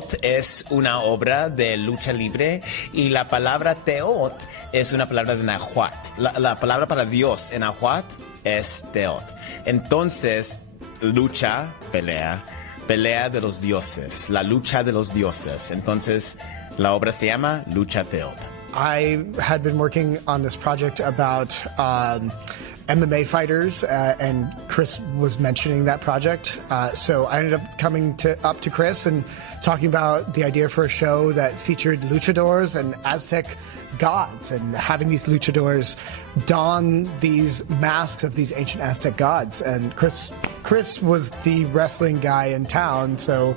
Teotl es una obra de lucha libre y la palabra Teotl es una palabra de náhuatl. La palabra para Dios en náhuatl es Teotl. Entonces, lucha, pelea de los dioses, la lucha de los dioses. Entonces, la obra se llama Lucha Teotl. I had been working on this project about MMA fighters, and Chris was mentioning that project. So I ended up coming up to Chris and talking about the idea for a show that featured luchadores and Aztec gods, and having these luchadores don these masks of these ancient Aztec gods. And Chris was the wrestling guy in town, so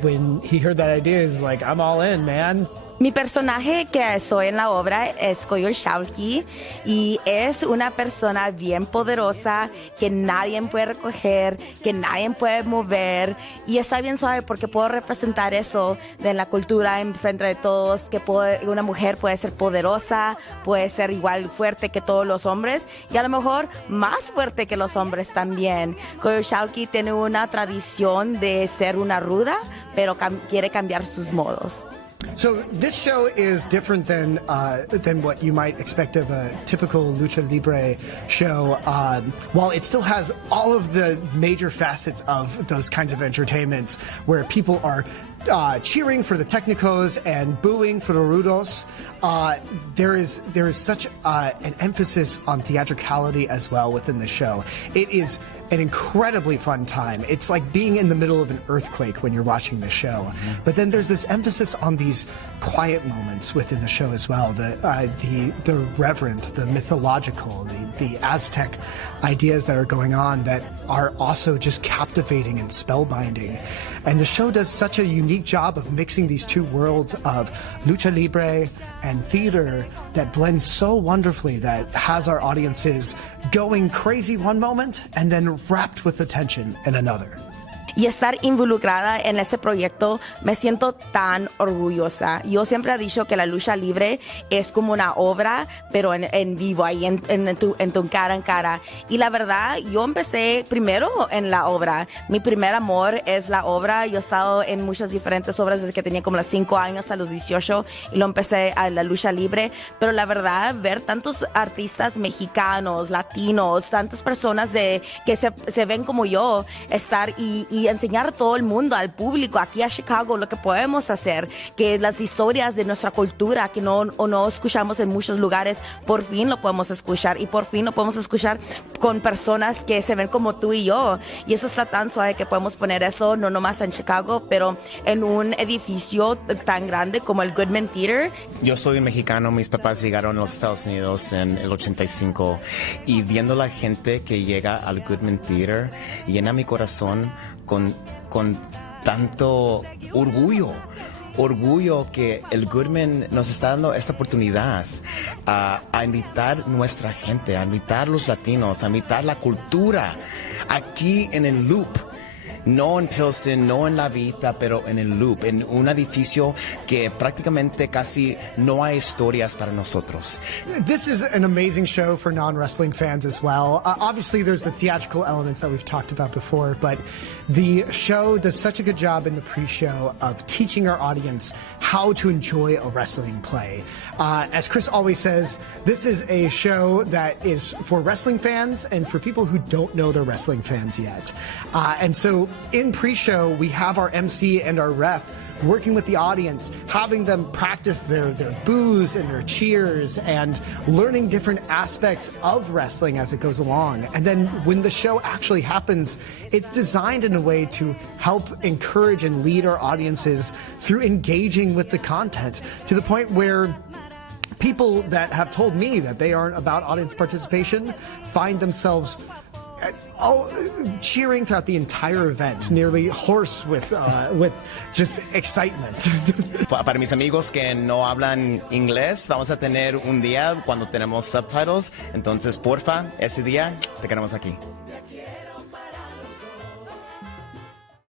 when he heard that idea, he's like, I'm all in, man. Mi personaje que soy en la obra es Coyolxauhqui y es una persona bien poderosa que nadie puede recoger, que nadie puede mover, y está bien suave porque puedo representar eso de la cultura en frente de todos, que una mujer puede ser poderosa, puede ser igual fuerte que todos los hombres y a lo mejor más fuerte que los hombres también. Coyolxauhqui tiene una tradición de ser una ruda, pero quiere cambiar sus modos. So this show is different than what you might expect of a typical Lucha Libre show. While it still has all of the major facets of those kinds of entertainments, where people are cheering for the technicos and booing for the rudos, there is such an emphasis on theatricality as well within the show. It is an incredibly fun time. It's like being in the middle of an earthquake when you're watching the show. Mm-hmm. But then there's this emphasis on these quiet moments within the show as well. The reverent, the mythological, the Aztec ideas that are going on that are also just captivating and spellbinding. And the show does such a unique job of mixing these two worlds of lucha libre and theater that blends so wonderfully, that has our audiences going crazy one moment and then wrapped with attention in another. Y estar involucrada en ese proyecto, me siento tan orgullosa. Yo siempre he dicho que la lucha libre es como una obra, pero en vivo, ahí en tu cara en cara. Y la verdad, yo empecé primero en la obra. Mi primer amor es la obra. Yo he estado en muchas diferentes obras desde que tenía como los 5 años a los 18 y lo empecé a la lucha libre. Pero la verdad, ver tantos artistas mexicanos, latinos, tantas personas que se ven como yo, estar y enseñar a todo el mundo, al público, aquí a Chicago, lo que podemos hacer, que las historias de nuestra cultura que no escuchamos en muchos lugares, por fin lo podemos escuchar, y por fin lo podemos escuchar con personas que se ven como tú y yo, y eso está tan suave que podemos poner eso no nomás en Chicago, pero en un edificio tan grande como el Goodman Theatre. Yo soy mexicano, mis papás llegaron a los Estados Unidos en el 85 y viendo la gente que llega al Goodman Theatre llena mi corazón con tanto orgullo que el Goodman nos está dando esta oportunidad a invitar nuestra gente, a invitar los latinos, a invitar la cultura aquí en el Loop. No en Pilsen, no en La Vita, pero en el Loop, en un edificio que prácticamente casi no hay historias para nosotros. This is an amazing show for non-wrestling fans as well. Obviously, there's the theatrical elements that we've talked about before, but the show does such a good job in the pre-show of teaching our audience how to enjoy a wrestling play. As Chris always says, this is a show that is for wrestling fans and for people who don't know they're wrestling fans yet. And so in pre-show, we have our MC and our ref working with the audience, having them practice their boos and their cheers and learning different aspects of wrestling as it goes along. And then when the show actually happens, it's designed in a way to help encourage and lead our audiences through engaging with the content to the point where people that have told me that they aren't about audience participation find themselves cheering throughout the entire event, nearly hoarse with just excitement. Para mis amigos que no hablan inglés, vamos a tener un día cuando tenemos subtitles, entonces porfa, ese día te queremos aquí.